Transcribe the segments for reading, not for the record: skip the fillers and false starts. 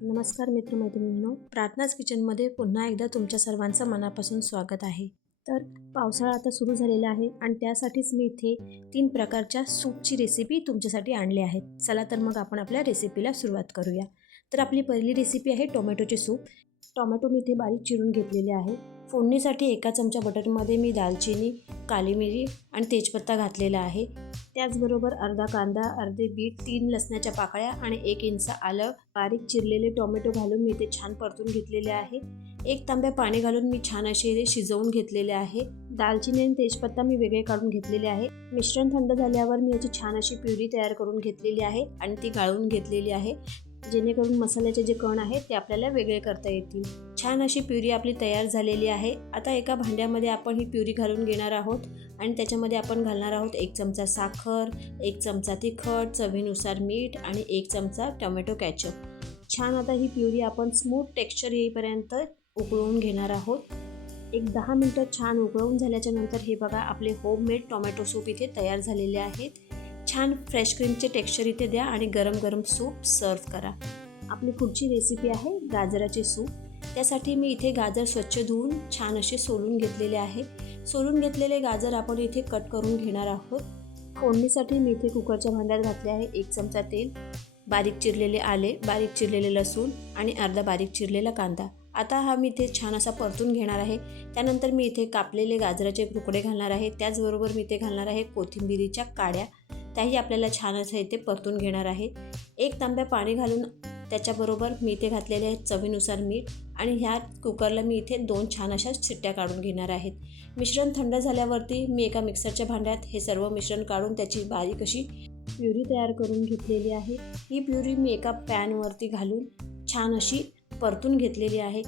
नमस्कार मित्रमैत्रिणींनो, प्रार्थनाच किचनमध्ये पुन्हा एकदा तुमच्या सर्वांचं मनापासून स्वागत आहे. तर पावसाळा आता सुरू झालेला आहे आणि त्यासाठीच मी इथे 3 प्रकारच्या सूपची रेसिपी तुमच्यासाठी आणली आहे. चला तर मग आपण आपल्या रेसिपीला सुरुवात करूया. तर आपली पहिली रेसिपी आहे टोमॅटोचे सूप. टोमॅटो मी इथे बारीक चिरून घेतलेले आहे. फोडणीसाठी 1 चमचा बटाट्यामध्ये मी दालचिनी, काली मिरी आणि तेजपत्ता घातलेला आहे. त्याचबरोबर अर्धा कांदा, अर्धे बीट, 3 लसणाच्या पाकळ्या आणि 1 इंच आलं, बारीक चिरलेले टोमॅटो घालून मी ते छान परतून घेतलेले आहे. 1 तांब्या पाणी घालून मी छान असे हे शिजवून घेतलेले आहे. दालचिनी आणि तेजपत्ता मी वेगळे काढून घेतलेले आहे. मिश्रण थंड झाल्यावर मी याची छान अशी प्युरी तयार करून घेतलेली आहे आणि ती गाळून घेतलेली आहे, जेणेकरून मसाल्याचे जे कण आहेत ते आपल्याला वेगळे करता येतील. छान अशी प्युरी आपली तयार झालेली आहे. आता एका भांड्यामध्ये आपण ही प्युरी घालून घेणार आहोत आणि त्याच्यामध्ये आपण घालणार आहोत 1 चमचा साखर, 1 चमचा तिखट, चवीनुसार मीठ आणि 1 चमचा टोमॅटो केचप. छान आता ही प्युरी आपण स्मूथ टेक्स्चर येईपर्यंत उकळवून घेणार आहोत. एक 10 मिनटं छान उकळवून झाल्याच्या नंतर हे बघा, आपले होममेड टोमॅटो सूप इथे तयार झालेले आहेत. छान फ्रेश क्रीमचे टेक्स्चर इथे द्या आणि गरम गरम सूप सर्व करा. आपली पुढची रेसिपी आहे गाजराचे सूप. त्यासाठी मी इथे गाजर स्वच्छ धुवून छान असे सोलून घेतलेले आहे. सोलून घेतलेले गाजर आपण इथे कट करून घेणार आहोत. फोडणीसाठी मी इथे कुकरच्या भांड्यात घातले आहे 1 चमचा तेल, बारीक चिरलेले आले, बारीक चिरलेले लसूण आणि अर्धा बारीक चिरलेला कांदा. आता हा मी इथे छान असा परतून घेणार आहे. त्यानंतर मी इथे कापलेले गाजराचे तुकडे घालणार आहे. त्याचबरोबर मी इथे घालणार आहे कोथिंबिरीच्या काड्या. त्याही आपल्याला छान असं इथे परतून घेणार आहे. 1 तांब्या पाणी घालून त्याच्याबरोबर मी इथे घातलेले आहेत चवीनुसार मीठ आणि ह्या कुकरला मी इथे 2 छान अशा शिट्ट्या काढून घेणार आहेत. मिश्रण थंड झाल्यावरती मी एका मिक्सरच्या भांड्यात हे सर्व मिश्रण काढून त्याची बारीक अशी प्युरी तयार करून घेतलेली आहे. ही प्युरी मी एका पॅनवरती घालून छान अशी परतून घेतलेली आहे.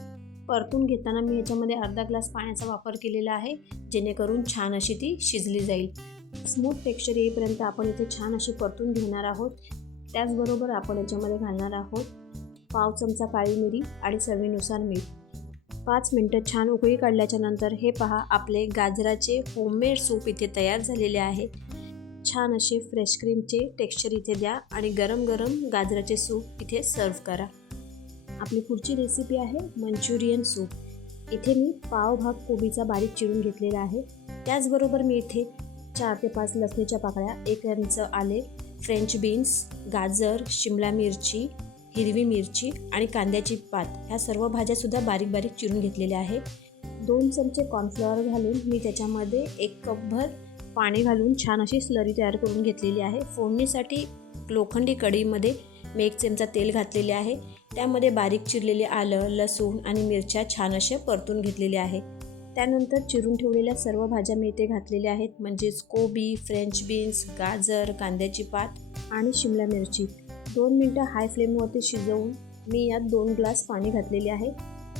परतून घेताना मी ह्याच्यामध्ये अर्धा ग्लास पाण्याचा वापर केलेला आहे, जेणेकरून छान अशी ती शिजली जाईल. स्मूथ टेक्स्चर येईपर्यंत आपण इथे छान अशी परतून घेणार आहोत. त्याचबरोबर आपण याच्यामध्ये घालणार आहोत पाव चमचा काळी मिरी आणि चवीनुसार मीठ. 5 मिनटं छान उकळी काढल्याच्या नंतर हे पहा, आपले गाजराचे होममेड सूप इथे तयार झालेले आहे. छान असे फ्रेश क्रीमचे टेक्स्चर इथे द्या आणि गरम गरम गाजराचे सूप इथे सर्व करा. आपली पुढची रेसिपी आहे मंचुरियन सूप. इथे मी पाव भाग कोबीचा बारीक चिरून घेतलेला आहे. त्याचबरोबर मी इथे 4 ते 5 लसणीच्या पाकळ्या, 1 इंच आले, फ्रेंच बीन्स, गाजर, शिमला मिरची, हिरवी मिरची आणि कांद्याची पात ह्या सर्व भाज्यासुद्धा बारीक बारीक चिरून घेतलेल्या आहे. 2 चमचे कॉर्नफ्लॉवर घालून मी त्याच्यामध्ये 1 कपभर पाणी घालून छान अशी स्लरी तयार करून घेतलेली आहे. फोडणीसाठी लोखंडी कढईमध्ये मी 1 चमचा तेल घातलेले आहे. त्यामध्ये बारीक चिरलेले आलं, लसूण आणि मिरच्या छान असे परतून घेतलेले आहे. त्यानंतर चिरून ठेवलेल्या सर्व भाज्या मी इथे घातलेल्या आहेत, म्हणजेच कोबी, फ्रेंच बीन्स, गाजर, कांद्याची पात आणि शिमला मिरची. 2 मिनटं हाय फ्लेमवरती शिजवून मी यात 2 ग्लास पाणी घातलेले आहे.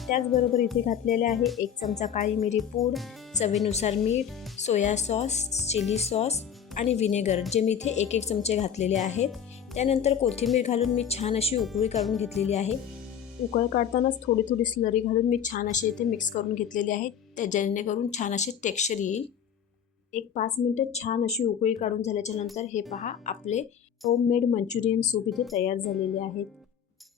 त्याचबरोबर इथे घातलेले आहे 1 चमचा काळी मिरी पूड, चवीनुसार मीठ, सोया सॉस, चिली सॉस आणि व्हिनेगर, जे मी इथे 1-1 चमचे घातलेले आहेत. त्यानंतर कोथिंबीर घालून मी छान अशी उकळी काढून घेतलेली आहे. उकळ काढतानाच थोडी थोडी स्लरी घालून मी छान असे इथे मिक्स करून घेतलेली आहे, त्या जेणेकरून छान असे टेक्स्चर येईल. 5 मिनटं छान अशी उकळी काढून झाल्याच्या नंतर हे पहा, आपले होममेड मंचुरियन सूप इथे तयार झालेले आहेत.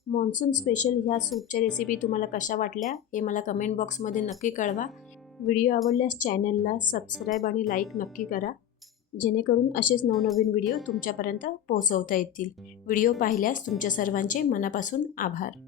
मॉन्सून स्पेशल ह्या सूपच्या रेसिपी तुम्हाला कशा वाटल्या हे मला कमेंट बॉक्समध्ये नक्की कळवा. व्हिडिओ आवडल्यास चॅनलला सबस्क्राईब आणि लाईक नक्की करा, जेणेकरून असेच नवनवीन व्हिडिओ तुमच्यापर्यंत पोहोचवता येतील. व्हिडिओ पाहिल्यास तुमच्या सर्वांचे मनापासून आभार.